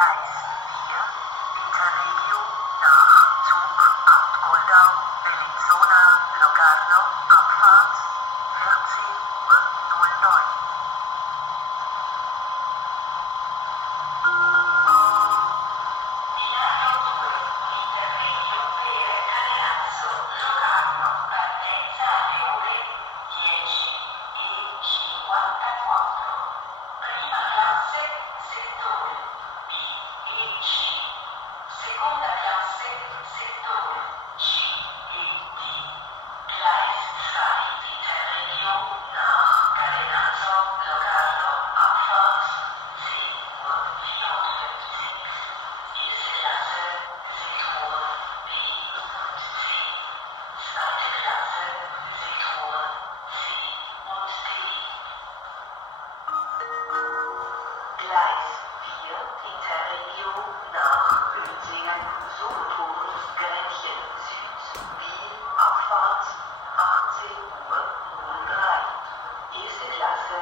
Gleis 4, Interregio nach Zug 8 Goldau, Bellinzona, Locarno, Abfahrt 14:09 Uhr. Binario 2, Interregio per Cagliazzo, Locarno, partenza alle ore 10:54. Prima classe, settore B e C. Seconda classe, settore C e D. Gleis 2, Interregio nach Carenazzo, Locarno, Abfahrt 10:54 Uhr. Erste Klasse, Sektor B und C. Zweite Klasse, Sektor C und D. Gleis 4, Interregio nach Uelzingen, Solothurn, Grenchen Süd, Wien, Abfahrt 18:03 Uhr. Erste Klasse,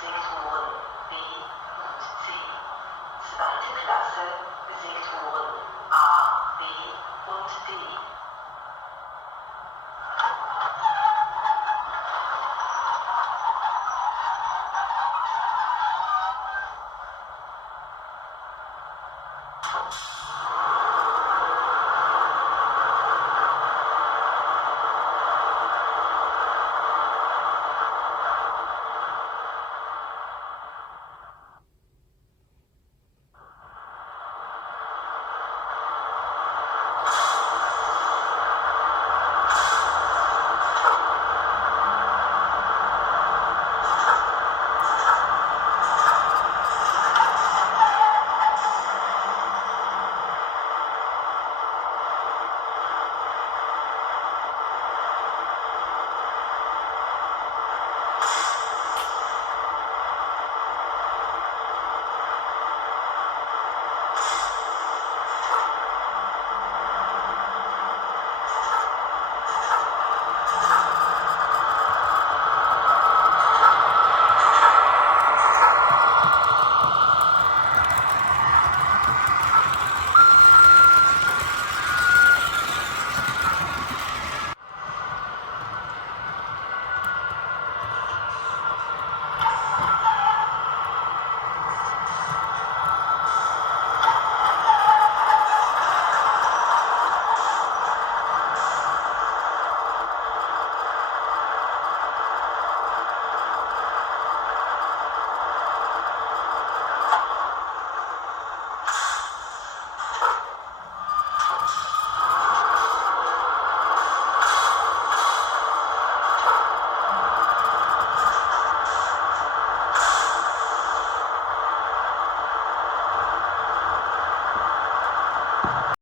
Sektoren B und C. Zweite Klasse, Sektoren A, B und D.